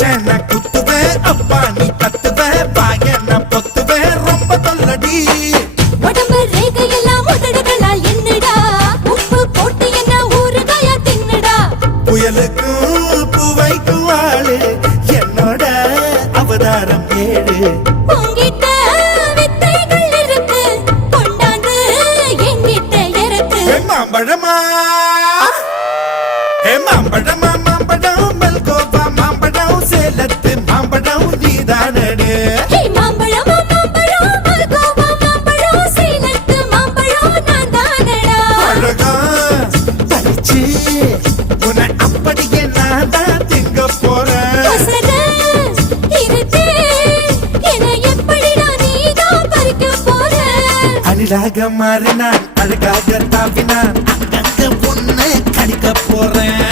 அச்சன குத்துவே அப்பா நீ கத்துவே பாயன பொத்துவே ரொம்ப தொல்லடி உடம்பு ரேகையெல்லாம் உதடுகளால் என்னடா உப்பு போட்டு என்ன ஊறுகாயா தின்னுடா புயலுக்கும் பூவைக்கும் ஆளு என்னோட அவதாரம் ஏழு உங்கிட்ட வித்தைகள் இருக்கு கொண்டாந்து எங்கிட்ட இருக்கு மாம்பழமா மாம்பழமா மாம்பழம் மல்கோவா மாம்பழம் சேலத்து மாம்பழம் நீதானே மாம்பழம் மாம்பழம் மல்கோவா மாம்பழம் சேலத்து மாம்பழம் நான் தானடா அழகா பறிச்சு உன்னை அப்படியே நான் தான் திங்க போறேன் அழகாக மாறினான் அழகாக தாவினான் அங்க பொண்ணு கடிக்க போறேன்